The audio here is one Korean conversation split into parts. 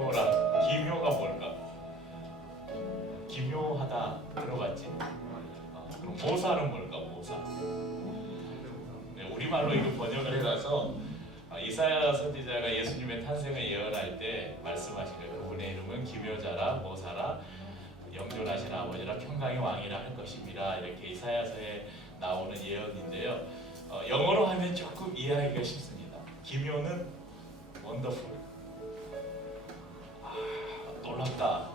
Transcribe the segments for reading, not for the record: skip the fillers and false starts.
기묘가 뭘까? 기묘하다 들어봤지? 그럼 모사는 뭘까? 모사. 네, 우리말로 이거 번역을 해놔서 이사야 선지자가 예수님의 탄생을 예언할 때 말씀하신 거예요. 그분의 이름은 기묘자라, 모사라, 영존하신 아버지라, 평강의 왕이라 할 것입니다. 이렇게 이사야서에 나오는 예언인데요. 영어로 하면 조금 이해하기가 쉽습니다. 기묘는 원더풀, 놀랍다.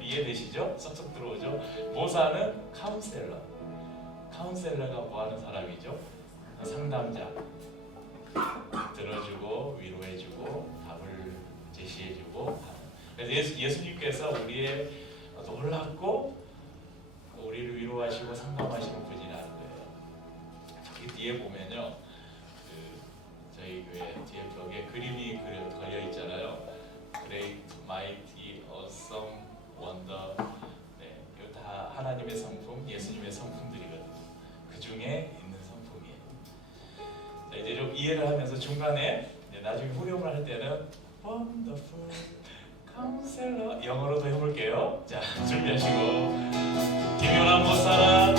이해되시죠? 쏙쏙 들어오죠? 모사는 카운셀러가 뭐하는 사람이죠? 상담자, 들어주고 위로해주고 답을 제시해주고. 그래서 예수님께서 우리의 놀랍고 우리를 위로하시고 상담하시는 분이라는 거예요. 저기 뒤에 보면요, 저희 교회 뒤에 벽에 그림이 걸려 있잖아요. Great, Mighty, Awesome, Wonder. 네, 이거 다 하나님의 성품, 예수님의 성품들이거든요. 그 중에 있는 성품이에요. 자, 이제 좀 이해를 하면서 중간에 나중에 후렴을 할 때는 Wonderful Counselor 영어로도 해볼게요. 자, 준비하시고. 기묘한 모사라,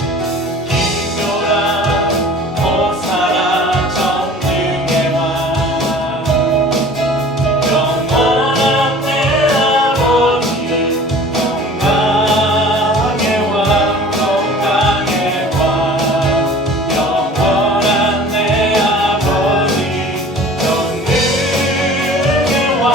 기묘한 모사라, 전능의 왕, 영원한 내 아버지, 평강의 왕, 평강의 왕, 영원한 내 아버지, 전능의 왕.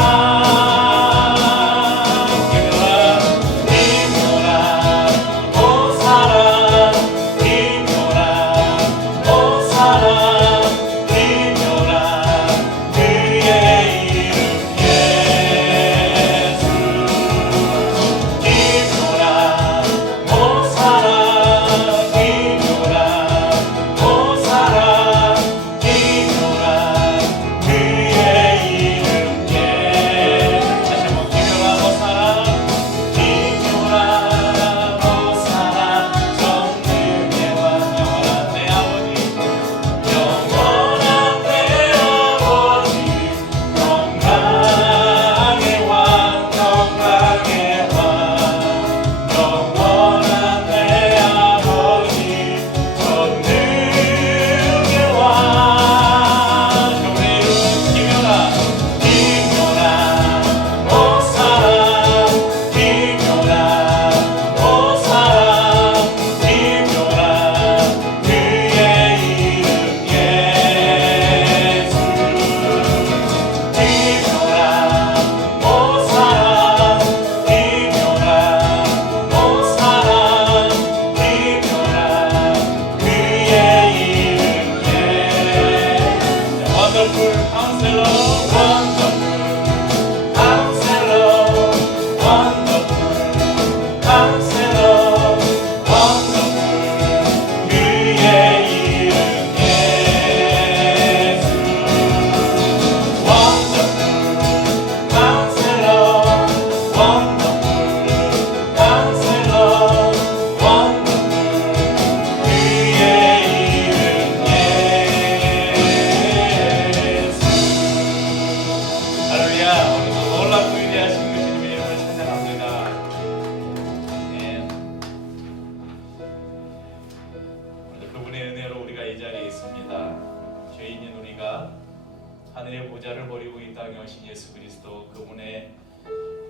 하늘의 보좌를 버리고 이 땅에 오신 예수 그리스도, 그분의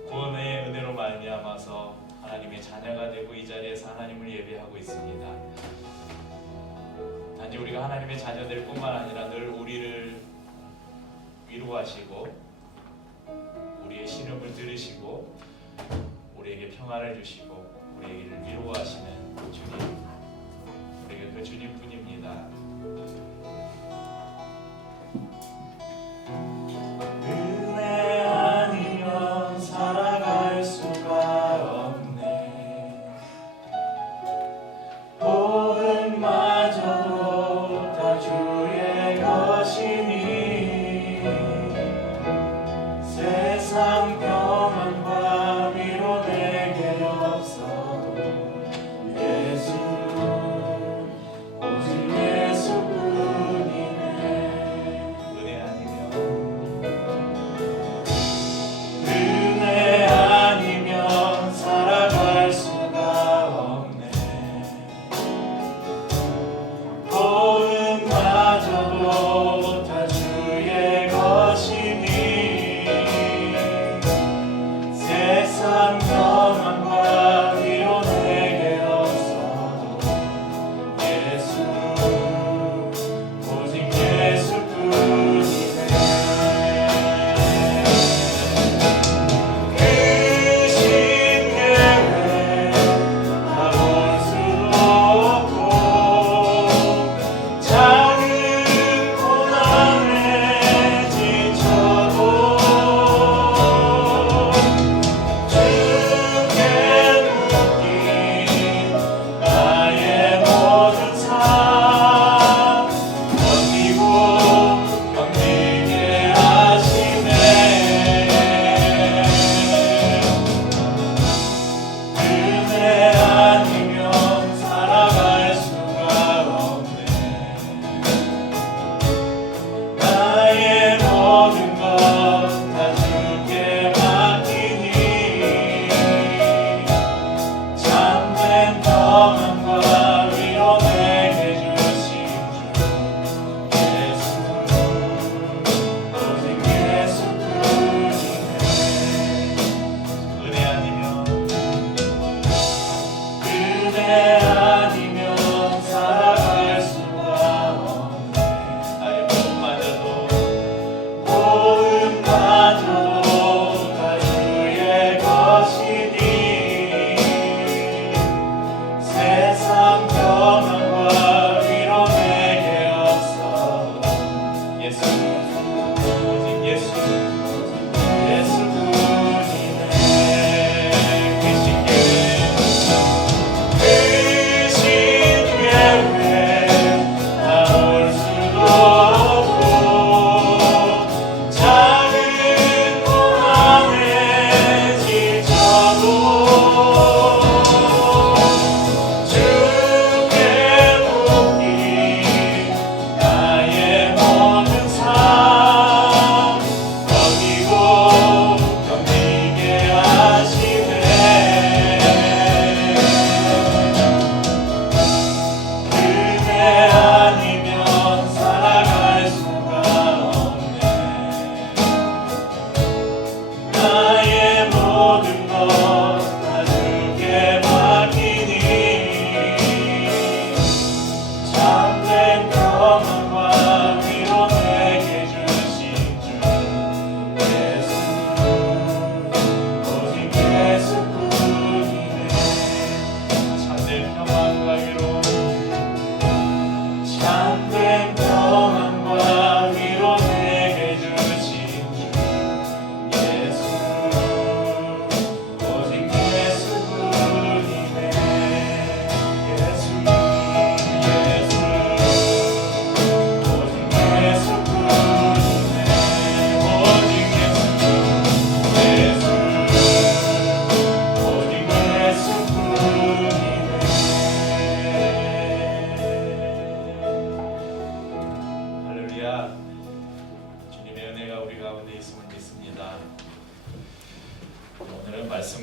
구원의 은혜로 말미암아서 하나님의 자녀가 되고 이 자리에서 하나님을 예배하고 있습니다. 단지 우리가 하나님의 자녀될 뿐만 아니라 늘 우리를 위로하시고 우리의 신음을 들으시고 우리에게 평안을 주시고 우리에게 위로하시는 주님, 우리가 그 주님뿐입니다. 은혜 아니면 살아갈 수가 없네. 복음마저도 다 주의 것이니 세상 평안과 위로 내게 없어도 예수, 오직 예수뿐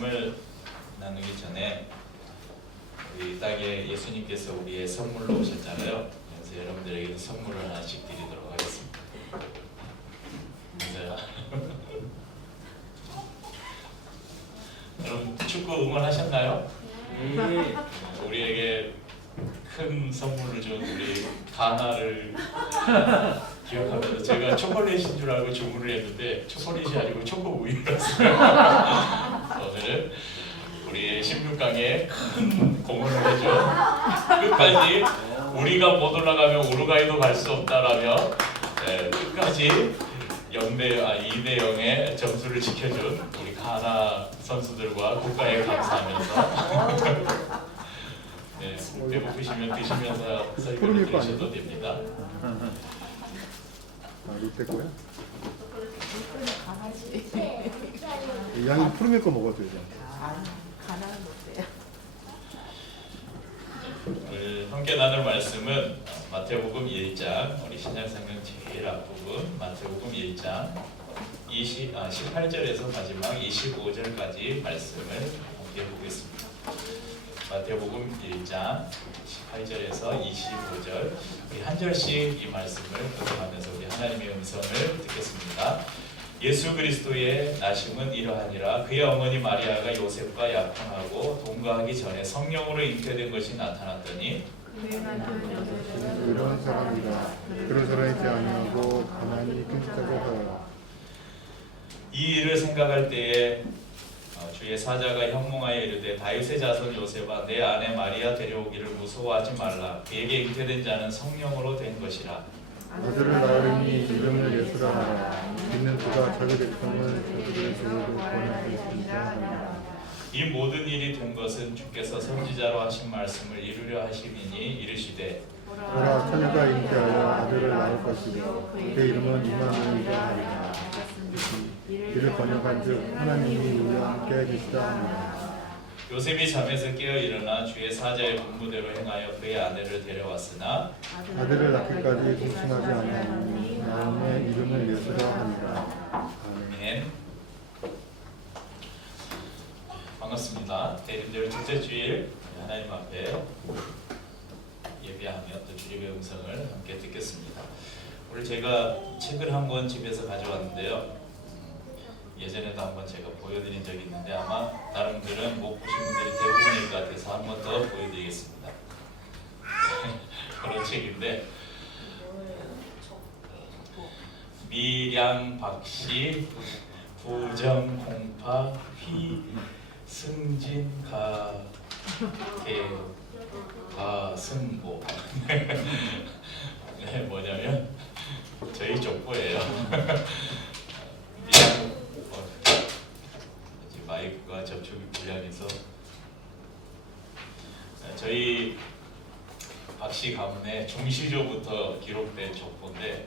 말씀을 나누기 전에 우리 땅에 예수님께서 우리의 선물로 오셨잖아요. 그래서 여러분들에게 선물을 하나씩 드리도록 하겠습니다. 여러분 축구 응원하셨나요? 네. 우리에게 큰 선물을 준 우리 가나를 기억하면서 제가 초콜릿인 줄 알고 주문을 했는데 초콜릿이 아니고 초코 우유였어요. 오늘은 우리 16강에 큰 공헌을 해줘 끝까지 우리가 못 올라가면 우루과이도 갈 수 없다라며 끝까지 2대 0의 점수를 지켜준 우리 가나 선수들과 국가에 감사하면서 네, 배고프시면 드시면서 설교를 들으셔도 됩니다. 롯데 거야? 강아지. 이 양이 푸르메 거 먹어도 되죠. 가나는 못돼요. 오늘 함께 나눌 말씀은 마태복음 1장 우리 신약성경 제일 앞부분 마태복음 1장 18절에서 마지막 25절까지 말씀을 함께 보겠습니다. 마태복음 1장 18절에서 25절 우리 한 절씩 이 말씀을 교독하면서 우리 하나님의 음성을 듣겠습니다. 예수 그리스도의 나심은 이러하니라. 그의 어머니 마리아가 요셉과 약혼하고 동거하기 전에 성령으로 잉태된 것이 나타났더니 이런 사람이라 그런 사람이지 아니하고 가난이 끊자고 하여. 이 일을 생각할 때에 주의 사자가 현몽하여 이르되 다윗의 자손 요셉아 내 아내 마리아 데려오기를 무서워하지 말라. 그에게 잉태된 자는 성령으로 된 것이라. 아들을 낳으니 이름을 예수라 하라. 믿는 그가 자기 백성을 자기를 데리고 권하게 하리라 하니라. 이 모든 일이 된 것은 주께서 선지자로 하신 말씀을 이루려 하심이니 이르시되 보라 처녀가 잉태하여 아들을 낳을 것이요 그 이름은 임마누엘이라 하리라. 이를 번역한즉 하나님이 우리와 함께 계시다 하니라. 요셉이 잠에서 깨어 일어나 주의 사자의 분부대로 행하여 그의 아내를 데려왔으나 아들을 낳기까지 동침하지 않았으니 나음의 이름을 예수라 하니라. 아멘. 반갑습니다. 대림절 둘째 주일 하나님 앞에 예배하며 또 주님의 음성을 함께 듣겠습니다. 오늘 제가 책을 한 권 집에서 가져왔는데요. 예전에도 한번 제가 보여드린 적이 있는데 아마 다른 분들은 못 보신 분들이 대부분일 것 같아서 한 번 더 보여드리겠습니다. 그런 책인데 미량 박씨 부정 공파 휘승진 가승보 네, 뭐냐면 저희 족보예요. 마이크가 접촉이 불량해서 저희 박씨 가문의 중시조부터 기록된 족보인데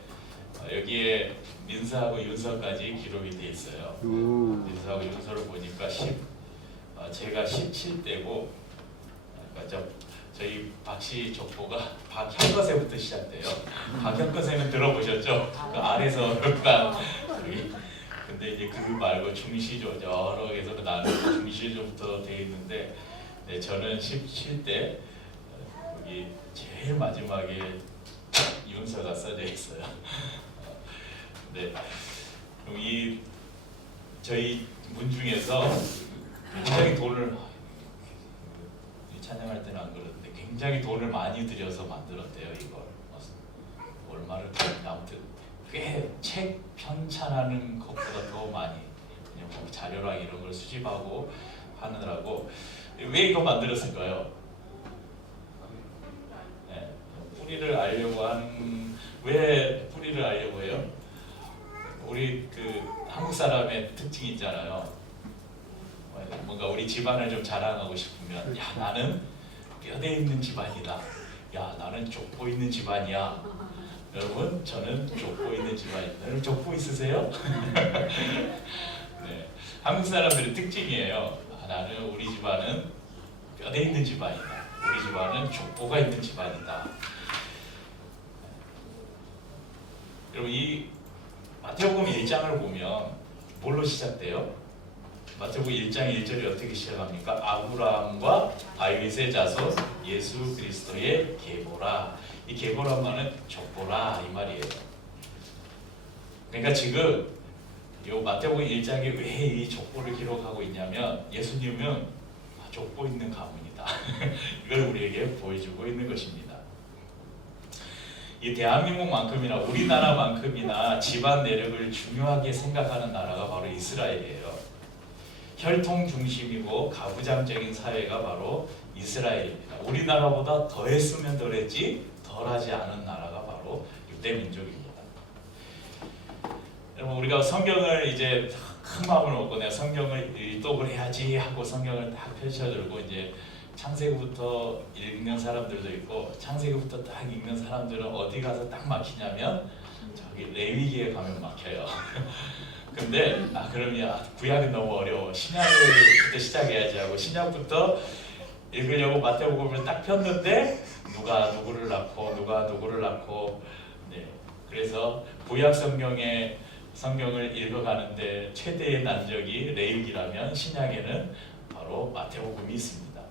여기에 민사하고 윤서까지 기록이 돼 있어요. 민사하고 윤서를 보니까 제가 17대고 그러니까 저희 박씨 족보가 박형거세부터 시작돼요. 박형거세는 들어보셨죠? 그 안에서 흑당 근데 이제 그 말고 중시조 여러 개서 나는 중시조부터 돼 있는데 네, 저는 17대 여기 제일 마지막에 윤서가 써져 있어요. 네, 이 저희 문중에서 굉장히 돈을 찬양할 때는 안 그러는데 굉장히 돈을 많이 들여서 만들었대요. 이걸 얼마를 아무튼 꽤 책 편찬하는 것보다 더 많이 그냥 뭐 자료랑 이런 걸 수집하고 하느라고 왜 이거 만들었을까요? 네, 뿌리를 알려고 하는 왜 뿌리를 알려고 해요? 우리 그 한국 사람의 특징이 있잖아요. 뭔가 우리 집안을 좀 자랑하고 싶으면 야 나는 뼈대 있는 집안이다. 야 나는 족보 있는 집안이야. 여러분 저는 족보 있는 집안입니다. 여러분 족보 있으세요? 네, 한국 사람들의 특징이에요. 나는 우리 집안은 뼈대 있는 집안이다. 우리 집안은 족보가 있는 집안이다. 여러분 이 마태복음 1장을 보면 뭘로 시작돼요? 마태복음 1장 1절이 어떻게 시작합니까? 아브라함과 다윗의 자손 예수 그리스도의 계보라. 이 계보란 말은 족보라 이 말이에요. 그러니까 지금 이 마태복음 1장에 왜 이 족보를 기록하고 있냐면 예수님은 족보 있는 가문이다. 이걸 우리에게 보여주고 있는 것입니다. 이 대한민국만큼이나 우리나라만큼이나 집안 내력을 중요하게 생각하는 나라가 바로 이스라엘이에요. 혈통 중심이고 가부장적인 사회가 바로 이스라엘입니다. 우리나라보다 더했으면 덜했지 덜하지 않은 나라가 바로 유대민족입니다. 여러분 우리가 성경을 이제 큰 마음을 먹고 내가 성경을 일독을 해야지 하고 성경을 딱 펼쳐들고 이제 창세기부터 읽는 사람들도 있고 창세기부터 딱 읽는 사람들은 어디 가서 딱 막히냐면 저기 레위기에 가면 막혀요. 근데 그러면 구약은 너무 어려워. 신약부터 시작해야지 하고 신약부터 읽으려고 마태복음을 딱 폈는데 누가 누구를 낳고 누가 누구를 낳고 네. 그래서 구약 성경을 읽어가는데 최대의 난적이 레위기라면 신약에는 바로 마태복음이 있습니다.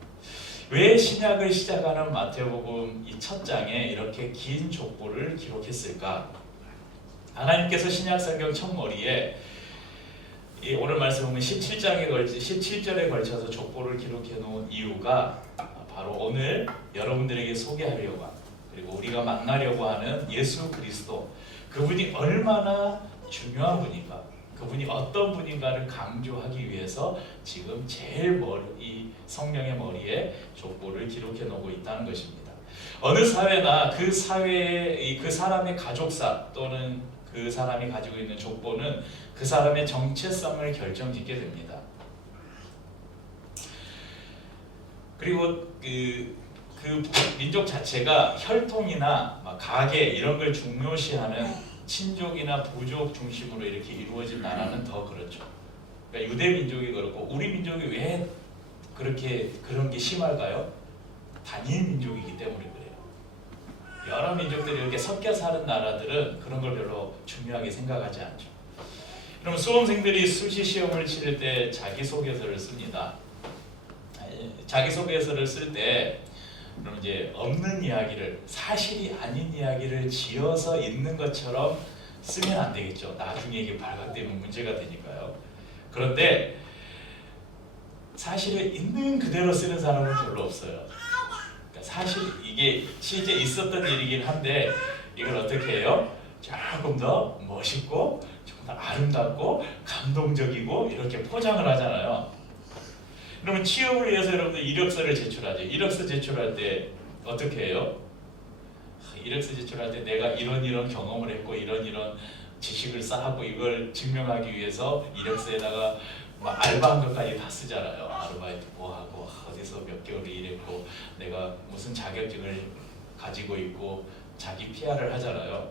왜 신약을 시작하는 마태복음 이 첫 장에 이렇게 긴 족보를 기록했을까? 하나님께서 신약 성경 첫머리에 오늘 말씀 보면 17절에 걸쳐서 족보를 기록해 놓은 이유가 바로 오늘 여러분들에게 소개하려고 하는 그리고 우리가 만나려고 하는 예수 그리스도 그분이 얼마나 중요한 분인가 그분이 어떤 분인가를 강조하기 위해서 지금 제일 이 성령의 머리에 족보를 기록해 놓고 있다는 것입니다. 어느 사회나 그 사회의 그 사람의 가족사 또는 그 사람이 가지고 있는 족보는 그 사람의 정체성을 결정짓게 됩니다. 그리고 그 민족 자체가 혈통이나 가계 이런 걸 중요시하는 친족이나 부족 중심으로 이렇게 이루어진 나라는 더 그렇죠. 그러니까 유대 민족이 그렇고 우리 민족이 왜 그렇게 그런 게 심할까요? 단일 민족이기 때문에 그래요. 여러 민족들이 이렇게 섞여 사는 나라들은 그런 걸 별로 중요하게 생각하지 않죠. 그럼 수험생들이 수시 시험을 치를 때 자기소개서를 씁니다. 자기소개서를 쓸 때 그럼 이제 없는 이야기를 사실이 아닌 이야기를 지어서 있는 것처럼 쓰면 안 되겠죠. 나중에 이게 발각되면 문제가 되니까요. 그런데 사실을 있는 그대로 쓰는 사람은 별로 없어요. 그러니까 사실 이게 실제 있었던 일이긴 한데 이걸 어떻게 해요? 조금 더 멋있고 조금 더 아름답고 감동적이고 이렇게 포장을 하잖아요. 그러면 취업을 위해서 여러분들 이력서를 제출하죠. 이력서 제출할 때 어떻게 해요? 이력서 제출할 때 내가 이런 경험을 했고 이런 지식을 쌓았고 이걸 증명하기 위해서 이력서에다가 막 알바한 것까지 다 쓰잖아요. 아르바이트 뭐하고 어디서 몇 개월 일했고 내가 무슨 자격증을 가지고 있고 자기 PR을 하잖아요.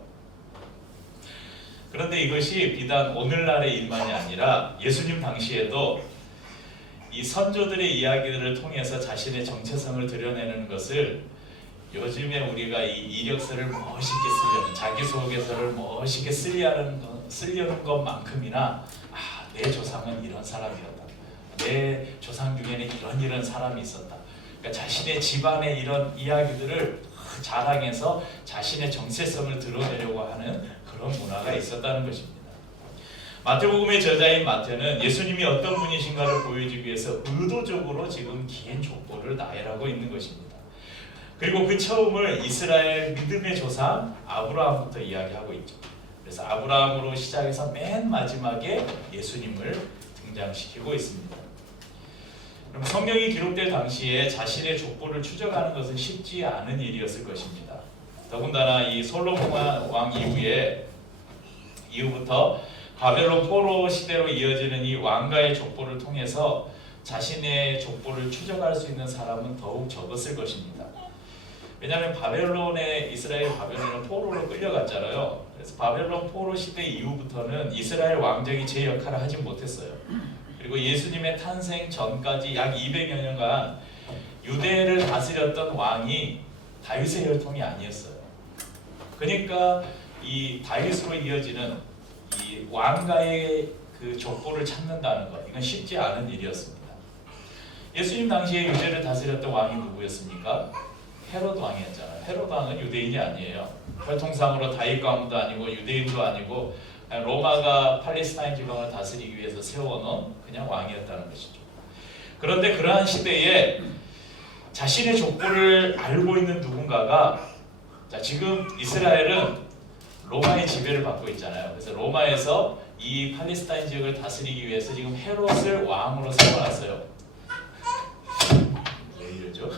그런데 이것이 비단 오늘날의 일만이 아니라 예수님 당시에도 이 선조들의 이야기들을 통해서 자신의 정체성을 드러내는 것을 요즘에 우리가 이 이력서를 멋있게 쓰려는 자기소개서를 멋있게 쓰려는 것만큼이나 내 조상은 이런 사람이었다. 내 조상 중에는 이런 사람이 있었다. 그러니까 자신의 집안의 이런 이야기들을 자랑해서 자신의 정체성을 드러내려고 하는 그런 문화가 있었다는 것입니다. 마태복음의 저자인 마태는 예수님이 어떤 분이신가를 보여주기 위해서 의도적으로 지금 긴 족보를 나열하고 있는 것입니다. 그리고 그 처음을 이스라엘 믿음의 조상 아브라함부터 이야기하고 있죠. 그래서 아브라함으로 시작해서 맨 마지막에 예수님을 등장시키고 있습니다. 그럼 성경이 기록될 당시에 자신의 족보를 추적하는 것은 쉽지 않은 일이었을 것입니다. 더군다나 이 솔로몬 왕 이후부터 바벨론 포로 시대로 이어지는 이 왕가의 족보를 통해서 자신의 족보를 추적할 수 있는 사람은 더욱 적었을 것입니다. 왜냐하면 이스라엘 바벨론은 포로로 끌려갔잖아요. 그래서 바벨론 포로 시대 이후부터는 이스라엘 왕정이 제 역할을 하지 못했어요. 그리고 예수님의 탄생 전까지 약 200여 년간 유대를 다스렸던 왕이 다윗의 혈통이 아니었어요. 그러니까 이 다윗으로 이어지는 이 왕가의 그 그 족보를 찾는다는 것, 이건 쉽지 않은 일이었습니다. 예수님 당시에 유대를 다스렸던 왕이 누구였습니까? 헤롯 왕이었잖아요. 헤롯 왕은 유대인이 아니에요. 혈통상으로 다윗 가문도 아니고 유대인도 아니고 그냥 로마가 팔레스타인 지방을 다스리기 위해서 세워놓은 그냥 왕이었다는 것이죠. 그런데 그러한 시대에 자신의 족보를 알고 있는 누군가가, 자, 지금 이스라엘은 로마의 지배를 받고 있잖아요. 그래서 로마에서 이 팔레스타인 지역을 다스리기 위해서 지금 헤롯을 왕으로 세워놨어요. 왜 이러죠?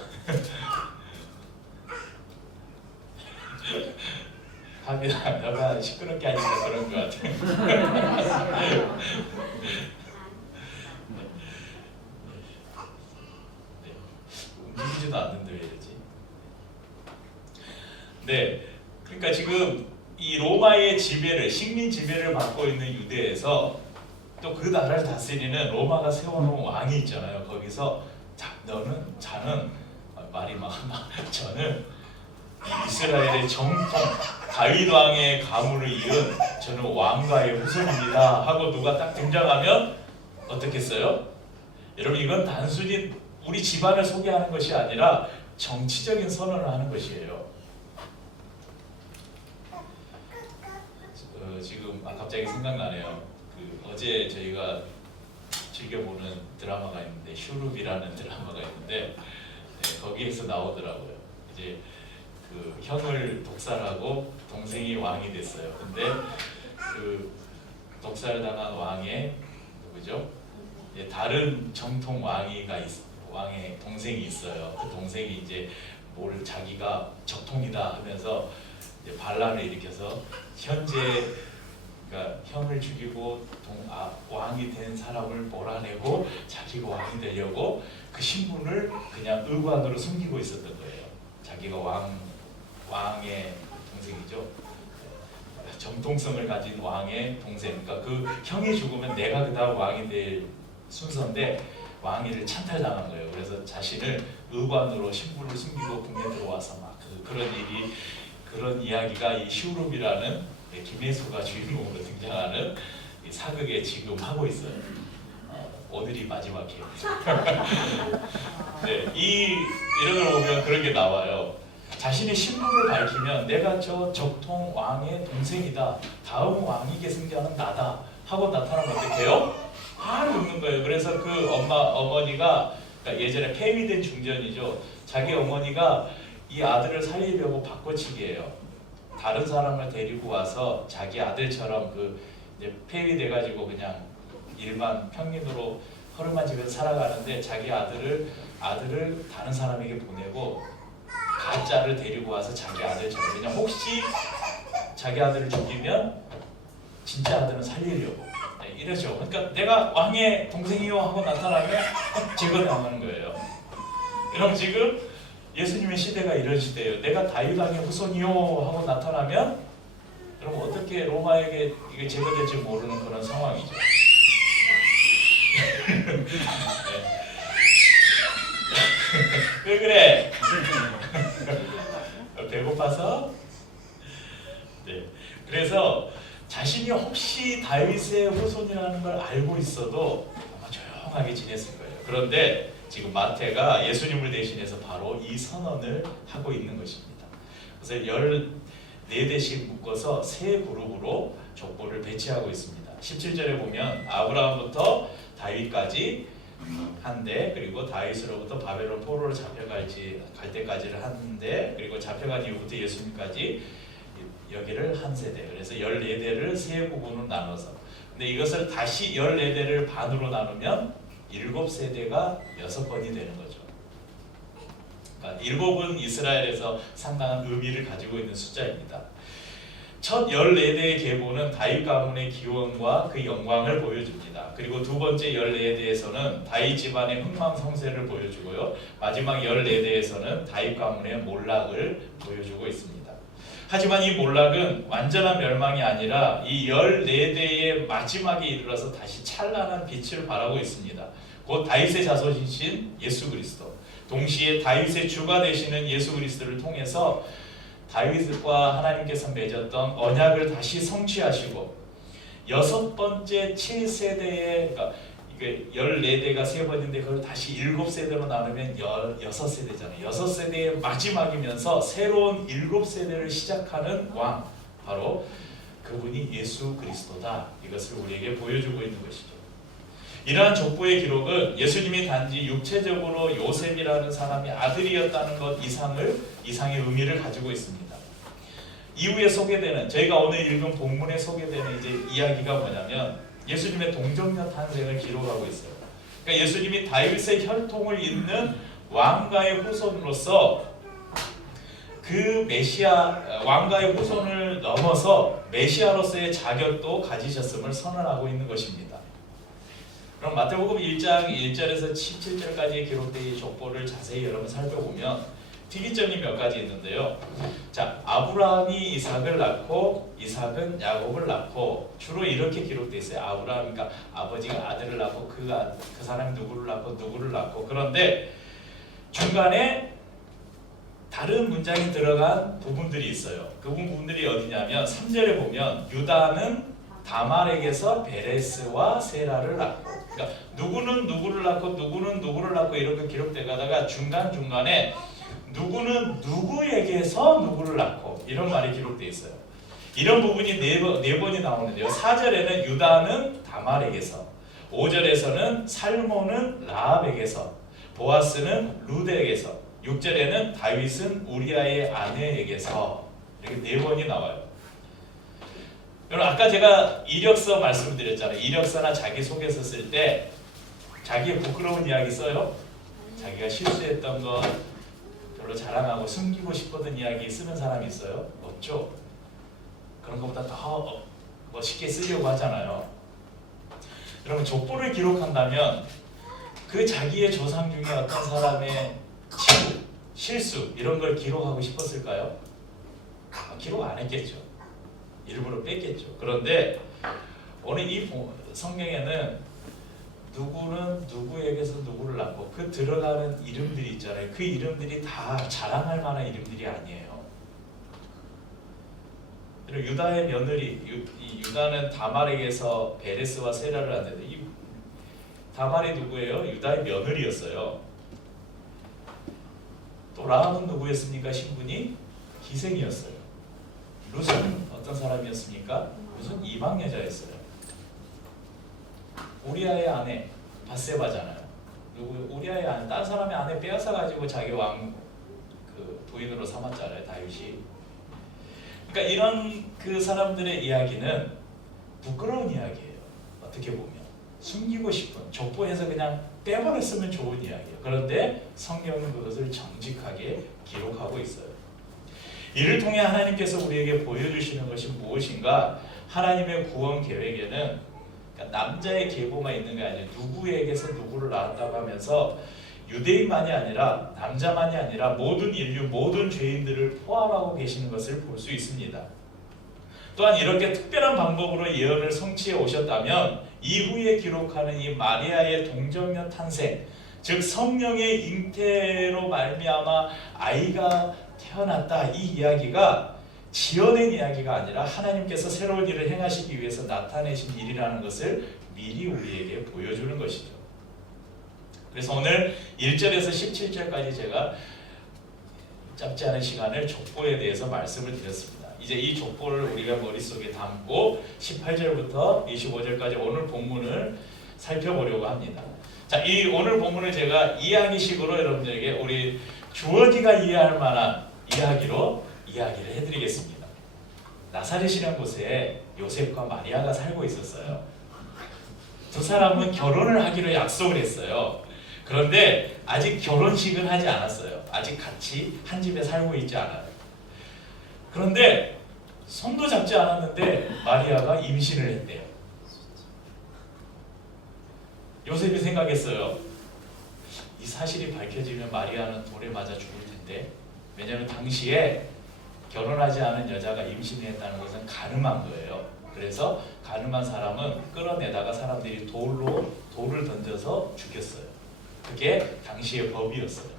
갑니다. 내가 시끄럽게 하니까 그런 것 같아요. 움직이지도 않는데 왜 이러지? 네, 그러니까 지금 이 로마의 지배를, 식민 지배를 받고 있는 유대에서 또 그 나라를 다스리는 로마가 세워놓은 왕이 있잖아요. 거기서 자는 말이 막 저는 이스라엘의 정통 다윗 왕의 가문을 이은 저는 왕가의 후손입니다 하고 누가 딱 등장하면 어떻겠어요? 여러분, 이건 단순히 우리 집안을 소개하는 것이 아니라 정치적인 선언을 하는 것이에요. 지금 갑자기 생각나네요. 어제 저희가 즐겨보는 드라마가 있는데, 슈룹이라는 드라마가 있는데, 네, 거기에서 나오더라고요. 이제 그 형을 독살하고 동생이 왕이 됐어요. 근데 그 독살당한 왕의 누구죠? 다른 정통 왕의 동생이 있어요. 그 동생이 이제 뭘 자기가 적통이다 하면서 이제 반란을 일으켜서 그러니까 형을 죽이고 왕이 된 사람을 몰아내고 자기가 왕이 되려고 그 신분을 그냥 의관으로 숨기고 있었던 거예요. 자기가 왕의 동생이죠. 정통성을 가진 왕의 동생. 그러니까 그 형이 죽으면 내가 그다음 왕이 될 순서인데 왕위를 찬탈당한 거예요. 그래서 자신을 의관으로 신분을 숨기고 국내에 들어와서 막 그런 이야기가 이 슈룹이라는 김혜수가 주인공으로 등장하는 이 사극에 지금 하고 있어요. 오늘이 마지막 회입니다. 네, 이런 걸 보면 그런 게 나와요. 자신의 신분을 밝히면 내가 저 적통 왕의 동생이다, 다음 왕이 계승자는 나다 하고 나타나면 어떡해요? 바로 죽는 거예요. 그래서 그 어머니가, 그러니까 예전에 폐위된 중전이죠. 자기 어머니가 이 아들을 살리려고 바꿔치기예요. 다른 사람을 데리고 와서 자기 아들처럼 이제 폐위돼가지고 그냥 일반 평민으로 허름한 집에서 살아가는데, 자기 아들을 다른 사람에게 보내고 가짜를 데리고 와서 자기 아들처럼, 그냥 혹시 자기 아들을 죽이면 진짜 아들은 살리려고, 네, 이러죠. 그러니까 내가 왕의 동생이요 하고 나타나면 제거당하는 거예요. 여러분, 지금 예수님의 시대가 이런 시대예요. 내가 다윗 왕의 후손이요 하고 나타나면 여러분 어떻게 로마에게 이게 제거될지 모르는 그런 상황이죠. 네. 왜 그래? 배고파서? 네. 그래서 자신이 혹시 다윗의 후손이라는 걸 알고 있어도 아마 조용하게 지냈을 거예요. 그런데 지금 마태가 예수님을 대신해서 바로 이 선언을 하고 있는 것입니다. 그래서 14대씩 묶어서 세 그룹으로 족보를 배치하고 있습니다. 17절에 보면 아브라함부터 다윗까지 한 대, 그리고 다윗으로부터 바벨론 포로로 잡혀갈 때까지를 한 대, 그리고 잡혀간 이후부터 예수님까지 여기를 한 세대. 그래서 14대를 세 부분으로 나눠서, 근데 이것을 다시 14대를 반으로 나누면 7세대가 6번이 되는 거죠. 그러니까 7은 이스라엘에서 상당한 의미를 가지고 있는 숫자입니다. 첫 14대의 계보는 다윗 가문의 기원과 그 영광을 보여줍니다. 그리고 두 번째 14대에서는 다윗 집안의 흥망성쇠를 보여주고요. 마지막 14대에서는 다윗 가문의 몰락을 보여주고 있습니다. 하지만 이 몰락은 완전한 멸망이 아니라 이 14대의 마지막에 이르러서 다시 찬란한 빛을 발하고 있습니다. 곧 다윗의 자손이신 예수 그리스도, 동시에 다윗의 주가 되시는 예수 그리스도를 통해서 다윗과 하나님께서 맺었던 언약을 다시 성취하시고 6번째 7세대의 그러니까 이게 14대가 3번인데 그걸 다시 7세대로 나누면 16세대잖아요. 6세대의 마지막이면서 새로운 7세대를 시작하는 왕, 바로 그분이 예수 그리스도다. 이것을 우리에게 보여주고 있는 것이죠. 이러한 족보의 기록은 예수님이 단지 육체적으로 요셉이라는 사람이 아들이었다는 것 이상의 의미를 가지고 있습니다. 이후에 소개되는, 저희가 오늘 읽은 본문에 소개되는 이제 이야기가 뭐냐면 예수님의 동정녀 탄생을 기록하고 있어요. 그러니까 예수님이 다윗의 혈통을 잇는 왕가의 후손으로서 그 메시아 왕가의 후손을 넘어서 메시아로서의 자격도 가지셨음을 선언하고 있는 것입니다. 그럼 마태복음 1장 1절에서 17절까지 기록된 이 족보를 자세히 여러분 살펴보면 특이점이 몇 가지 있는데요. 자, 아브라함이 이삭을 낳고 이삭은 야곱을 낳고, 주로 이렇게 기록되어 있어요. 아브라함, 그러니까 아버지가 아들을 낳고 그 사람이 누구를 낳고. 그런데 중간에 다른 문장이 들어간 부분들이 있어요. 그 부분들이 어디냐면 3절에 보면 유다는 다말에게서 베레스와 세라를 낳고, 그러니까 누구는 누구를 낳고 이렇게 기록되다가 중간중간에 누구는 누구에게서 누구를 낳고 이런 말이 기록되어 있어요. 이런 부분이 네 번이 나오는데요. 4절에는 유다는 다말에게서, 5절에서는 살몬은 라합에게서, 보아스는 루드에게서, 6절에는 다윗은 우리아의 아내에게서, 이렇게 네 번이 나와요. 여러분, 아까 제가 이력서 말씀드렸잖아요. 이력서나 자기소개서 쓸 때 자기의 부끄러운 이야기 써요? 자기가 실수했던 것 별로 자랑하고 숨기고 싶었던 이야기 쓰는 사람이 있어요? 없죠? 그런 것보다 더 멋있게 쓰려고 하잖아요. 여러분, 족보를 기록한다면 그 자기의 조상 중에 어떤 사람의 치부, 실수 이런 걸 기록하고 싶었을까요? 기록 안 했겠죠. 일부러 뺐겠죠. 그런데 오늘 이 성경에는 누구는 누구에게서 누구를 낳고 그 들어가는 이름들이 있잖아요. 그 이름들이 다 자랑할 만한 이름들이 아니에요. 그리고 유다의 며느리, 유다는 다말에게서 베레스와 세라를 낳는데, 이 다말이 누구예요? 유다의 며느리였어요. 또 라합은 누구였습니까? 신분이 기생이었어요. 룻은 어떤 사람이었습니까? 룻은 이방 여자였어요. 우리아의 아내 바세바잖아요. 누구? 우리아의 아내, 딴 사람의 아내 빼앗아 가지고 자기 왕 부인으로 삼았잖아요, 다윗이. 그러니까 이런 그 사람들의 이야기는 부끄러운 이야기예요. 어떻게 보면 숨기고 싶은, 족보에서 그냥 빼버렸으면 좋은 이야기예요. 그런데 성경은 그것을 정직하게 기록하고 있어요. 이를 통해 하나님께서 우리에게 보여주시는 것이 무엇인가? 하나님의 구원 계획에는 그러니까 남자의 계보만 있는 게 아니라 누구에게서 누구를 낳았다고 하면서 유대인만이 아니라 남자만이 아니라 모든 인류, 모든 죄인들을 포함하고 계시는 것을 볼 수 있습니다. 또한 이렇게 특별한 방법으로 예언을 성취해 오셨다면 이후에 기록하는 이 마리아의 동정녀 탄생, 즉 성령의 잉태로 말미암아 아이가 태어났다, 이 이야기가 지어낸 이야기가 아니라 하나님께서 새로운 일을 행하시기 위해서 나타내신 일이라는 것을 미리 우리에게 보여주는 것이죠. 그래서 오늘 1절에서 17절까지 제가 짧지 않은 시간을 족보에 대해서 말씀을 드렸습니다. 이제 이 족보를 우리가 머릿속에 담고 18절부터 25절까지 오늘 본문을 살펴보려고 합니다. 자, 이 오늘 본문을 제가 이야기식으로 여러분들에게 우리 주어지가 이해할 만한 이야기를 해드리겠습니다. 나사렛이라는 곳에 요셉과 마리아가 살고 있었어요. 두 사람은 결혼을 하기로 약속을 했어요. 그런데 아직 결혼식을 하지 않았어요. 아직 같이 한 집에 살고 있지 않아요. 그런데 손도 잡지 않았는데 마리아가 임신을 했대요. 요셉이 생각했어요. 이 사실이 밝혀지면 마리아는 돌에 맞아 죽을 텐데, 왜냐하면 당시에 결혼하지 않은 여자가 임신했다는 것은 간음한 거예요. 그래서 간음한 사람은 끌어내다가 사람들이 돌을 던져서 죽였어요. 그게 당시의 법이었어요.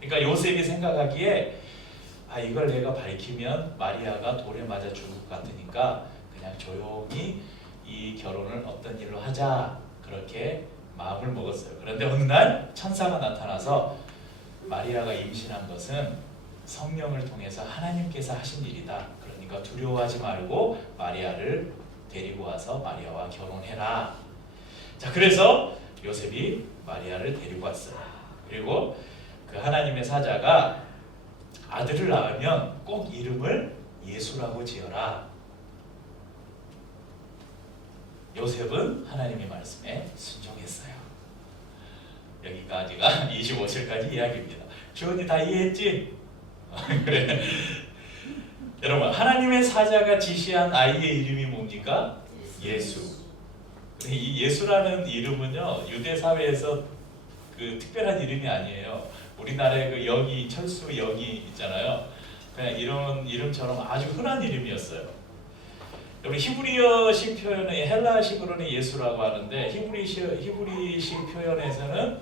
그러니까 요셉이 생각하기에 이걸 내가 밝히면 마리아가 돌에 맞아 죽을 것 같으니까 그냥 조용히 이 결혼을 어떤 일로 하자 그렇게 마음을 먹었어요. 그런데 어느 날 천사가 나타나서 마리아가 임신한 것은 성령을 통해서 하나님께서 하신 일이다. 그러니까 두려워하지 말고 마리아를 데리고 와서 마리아와 결혼해라. 자, 그래서 요셉이 마리아를 데리고 왔어요. 그리고 그 하나님의 사자가 아들을 낳으면 꼭 이름을 예수라고 지어라. 요셉은 하나님의 말씀에 순종했어요. 여기까지가 25절까지 이야기입니다. 주원이 다 이해했지? 그래. 여러분, 하나님의 사자가 지시한 아이의 이름이 뭡니까? 예수. 이 예수라는 이름은요, 유대 사회에서 그 특별한 이름이 아니에요. 우리나라에 그 영희, 철수 영희 있잖아요. 그냥 이런 이름처럼 아주 흔한 이름이었어요. 여러분, 히브리어식 표현의 헬라식으로는 예수라고 하는데 히브리식 표현에서는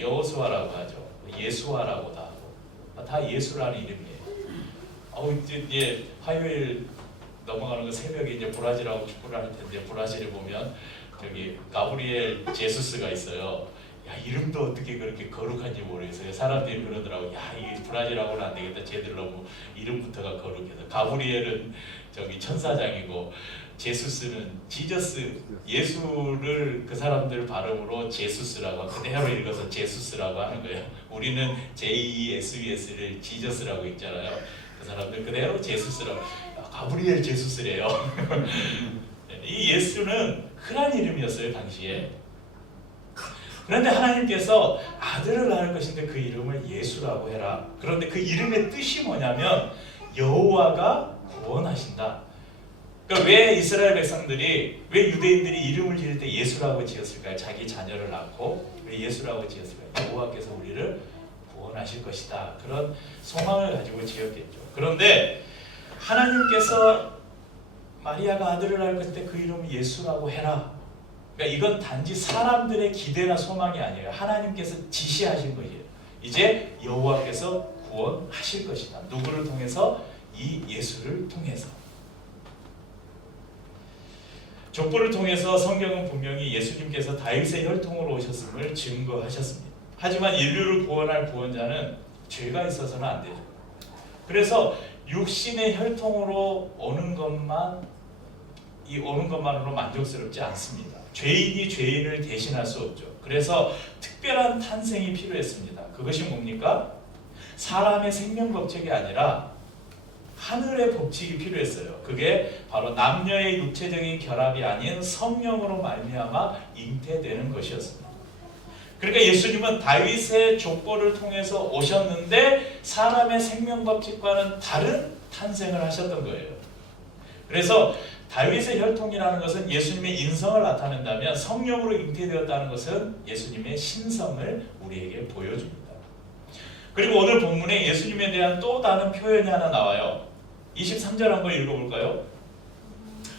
여호수아라고 하죠. 예수아라고도 하고 다 예수라는 이름이에요. 이제 화요일 넘어가는 거 새벽에 이제 브라질하고 축구를 할 텐데 브라질에 보면 저기 가브리엘 제수스가 있어요. 야, 이름도 어떻게 그렇게 거룩한지 모르겠어요. 사람들이 그러더라고. 야, 이 브라질하고는 안 되겠다. 쟤들 너무 이름부터가 거룩해서. 가브리엘은 저기 천사장이고 제수스는 지저스, 예수를 그 사람들 발음으로 제수스라고 그대로 읽어서 제수스라고 하는 거예요. 우리는 JESUS를 지저스라고 읽잖아요. 그 사람들 그대로 제수스라고. 가브리엘 제수스래요. 이 예수는 흔한 이름이었어요, 당시에. 그런데 하나님께서 아들을 낳을 것인데 그 이름을 예수라고 해라. 그런데 그 이름의 뜻이 뭐냐면 여호와가 구원하신다. 그러니까 왜 이스라엘 백성들이, 왜 유대인들이 이름을 지을 때 예수라고 지었을까요? 자기 자녀를 낳고 왜 예수라고 지었을까요? 여호와께서 우리를 구원하실 것이다. 그런 소망을 가지고 지었겠죠. 그런데 하나님께서 마리아가 아들을 낳을 것인데 그 이름을 예수라고 해라. 그러니까 이건 단지 사람들의 기대나 소망이 아니에요. 하나님께서 지시하신 것이에요. 이제 여호와께서 구원하실 것이다. 누구를 통해서? 이 예수를 통해서. 족보를 통해서 성경은 분명히 예수님께서 다윗의 혈통으로 오셨음을 증거하셨습니다. 하지만 인류를 구원할 구원자는 죄가 있어서는 안 되죠. 그래서 육신의 혈통으로 오는 것만으로 만족스럽지 않습니다. 죄인이 죄인을 대신할 수 없죠. 그래서 특별한 탄생이 필요했습니다. 그것이 뭡니까? 사람의 생명 법칙이 아니라 하늘의 법칙이 필요했어요. 그게 바로 남녀의 육체적인 결합이 아닌 성령으로 말미암아 잉태되는 것이었습니다. 그러니까 예수님은 다윗의 족보를 통해서 오셨는데 사람의 생명 법칙과는 다른 탄생을 하셨던 거예요. 그래서 다윗의 혈통이라는 것은 예수님의 인성을 나타낸다면 성령으로 잉태되었다는 것은 예수님의 신성을 우리에게 보여줍니다. 그리고 오늘 본문에 예수님에 대한 또 다른 표현이 하나 나와요. 23절 한번 읽어볼까요?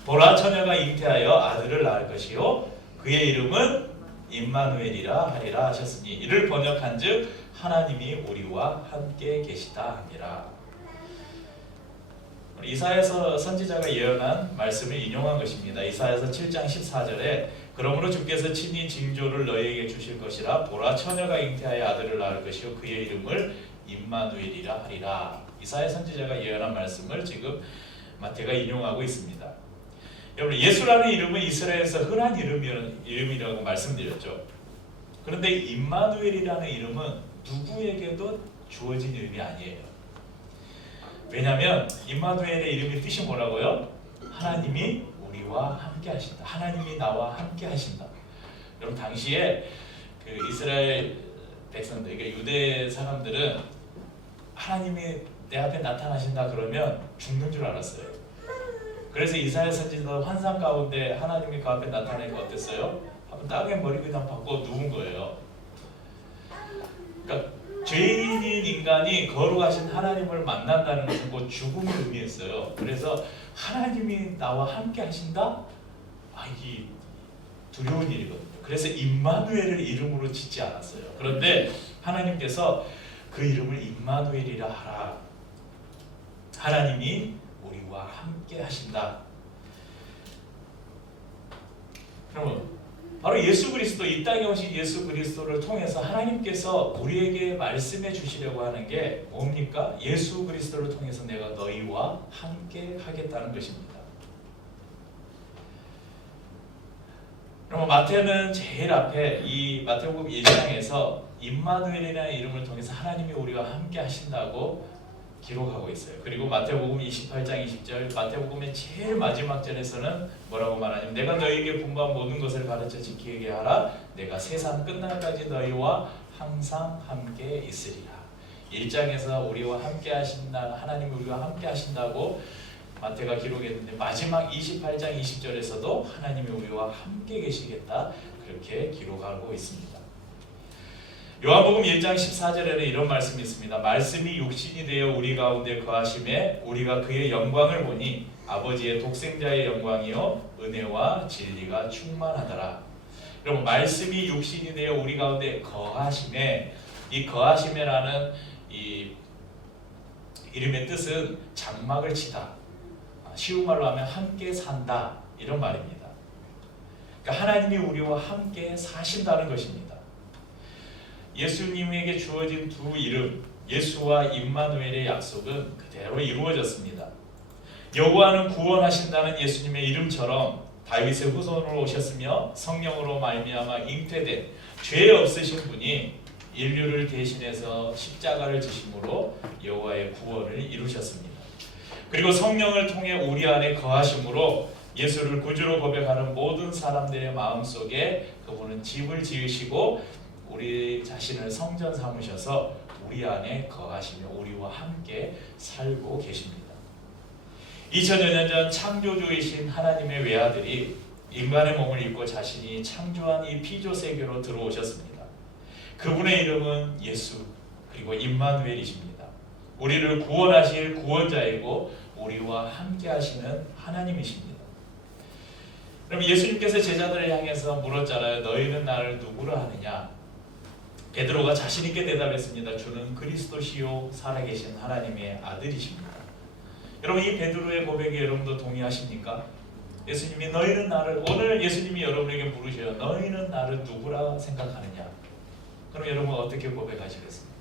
보라, 처녀가 잉태하여 아들을 낳을 것이요 그의 이름은 임마누엘이라 하리라 하셨으니 이를 번역한즉 하나님이 우리와 함께 계시다 하니라. 이사야서 선지자가 예언한 말씀을 인용한 것입니다. 이사야서 7장 14절에 그러므로 주께서 친히 징조를 너희에게 주실 것이라 보라, 처녀가 잉태하여 아들을 낳을 것이요 그의 이름을 임마누엘이라 하리라. 이사야 선지자가 예언한 말씀을 지금 마태가 인용하고 있습니다. 여러분, 예수라는 이름은 이스라엘에서 흔한 이름이라고 말씀드렸죠. 그런데 임마누엘이라는 이름은 누구에게도 주어진 이름이 아니에요. 왜냐하면 임마누엘의 이름의 뜻이 뭐라고요? 하나님이 우리와 함께 하신다. 하나님이 나와 함께 하신다. 여러분, 당시에 그 이스라엘 백성들, 그러니까 유대 사람들은 하나님이 내 앞에 나타나신다 그러면 죽는 줄 알았어요. 그래서 이사야 선지자도 환상 가운데 하나님이 그 앞에 나타나니까 어땠어요? 땅에 머리 그냥 박고 누운 거예요. 그러니까 죄인인 인간이 거룩하신 하나님을 만난다는 것은 곧 죽음을 의미했어요. 그래서 하나님이 나와 함께 하신다? 이게 두려운 일이거든요. 그래서 임마누엘을 이름으로 짓지 않았어요. 그런데 하나님께서 그 이름을 임마누엘이라 하라. 하나님이 우리와 함께 하신다. 그러면 바로 예수 그리스도, 이 땅에 오신 예수 그리스도를 통해서 하나님께서 우리에게 말씀해 주시려고 하는 게 뭡니까? 예수 그리스도를 통해서 내가 너희와 함께 하겠다는 것입니다. 그러면 마태는 제일 앞에 이 마태복음 1장에서 임마누엘이라는 이름을 통해서 하나님이 우리와 함께 하신다고 기록하고 있어요. 그리고 마태복음 28장 20절, 마태복음의 제일 마지막 절에서는 뭐라고 말하냐면 내가 너희에게 분부한 모든 것을 가르쳐 지키게 하라. 내가 세상 끝날까지 너희와 항상 함께 있으리라. 1장에서 우리와 함께 하신다, 하나님이 우리와 함께 하신다고 마태가 기록했는데 마지막 28장 20절에서도 하나님이 우리와 함께 계시겠다 그렇게 기록하고 있습니다. 요한복음 1장 14절에는 이런 말씀이 있습니다. 말씀이 육신이 되어 우리 가운데 거하심에 우리가 그의 영광을 보니 아버지의 독생자의 영광이요 은혜와 진리가 충만하더라. 여러분, 말씀이 육신이 되어 우리 가운데 거하심에, 이 거하심에라는 이 이름의 뜻은 장막을 치다, 쉬운 말로 하면 함께 산다, 이런 말입니다. 그러니까 하나님이 우리와 함께 사신다는 것입니다. 예수님에게 주어진 두 이름, 예수와 임마누엘의 약속은 그대로 이루어졌습니다. 여호와는 구원하신다는 예수님의 이름처럼 다윗의 후손으로 오셨으며 성령으로 말미암아 잉태된 죄 없으신 분이 인류를 대신해서 십자가를 지심으로 여호와의 구원을 이루셨습니다. 그리고 성령을 통해 우리 안에 거하심으로 예수를 구주로 고백하는 모든 사람들의 마음속에 그분은 집을 지으시고 우리 자신을 성전 삼으셔서 우리 안에 거하시며 우리와 함께 살고 계십니다. 2000여 년 전 창조주이신 하나님의 외아들이 인간의 몸을 입고 자신이 창조한 이 피조 세계로 들어오셨습니다. 그분의 이름은 예수, 그리고 임마누엘이십니다. 우리를 구원하실 구원자이고 우리와 함께 하시는 하나님이십니다. 그럼 예수님께서 제자들을 향해서 물었잖아요. 너희는 나를 누구라 하느냐? 베드로가 자신 있게 대답했습니다. 주는 그리스도시요 살아계신 하나님의 아들이십니다. 여러분, 이 베드로의 고백에 여러분도 동의하십니까? 예수님이 너희는 나를, 오늘 예수님이 여러분에게 물으셔요. 너희는 나를 누구라 생각하느냐? 그럼 여러분 어떻게 고백하시겠습니까?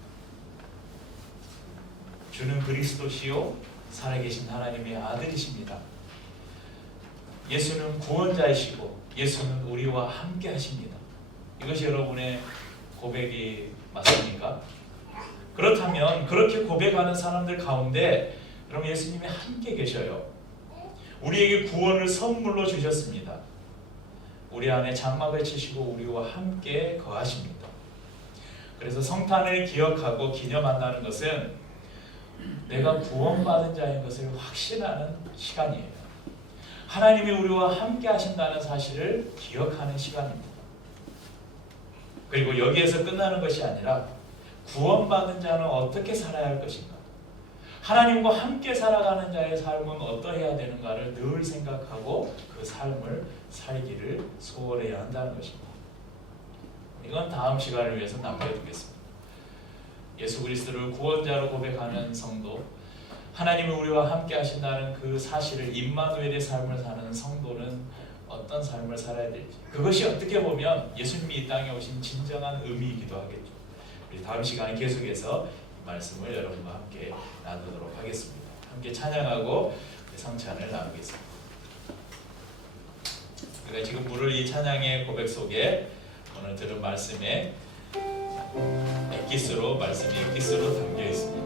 주는 그리스도시요 살아계신 하나님의 아들이십니다. 예수는 구원자이시고 예수는 우리와 함께 하십니다. 이것이 여러분의 고백이 맞습니까? 그렇다면 그렇게 고백하는 사람들 가운데 그럼 예수님이 함께 계셔요. 우리에게 구원을 선물로 주셨습니다. 우리 안에 장막을 치시고 우리와 함께 거하십니다. 그래서 성탄을 기억하고 기념한다는 것은 내가 구원받은 자인 것을 확신하는 시간이에요. 하나님이 우리와 함께 하신다는 사실을 기억하는 시간입니다. 그리고 여기에서 끝나는 것이 아니라 구원받은 자는 어떻게 살아야 할 것인가? 하나님과 함께 살아가는 자의 삶은 어떠해야 되는가를 늘 생각하고 그 삶을 살기를 소원해야 한다는 것입니다. 이건 다음 시간을 위해서 남겨두겠습니다. 예수 그리스도를 구원자로 고백하는 성도, 하나님이 우리와 함께 하신다는 그 사실을, 임마누엘의 삶을 사는 성도는 어떤 삶을 살아야 될지, 그것이 어떻게 보면 예수님이 이 땅에 오신 진정한 의미이기도 하겠죠. 우리 다음 시간에 계속해서 이 말씀을 여러분과 함께 나누도록 하겠습니다. 함께 찬양하고 성찬을 나누겠습니다. 우리가 지금 부를 이 찬양의 고백 속에 오늘 들은 말씀에 엑기스로, 말씀이 엑기스로 담겨 있습니다.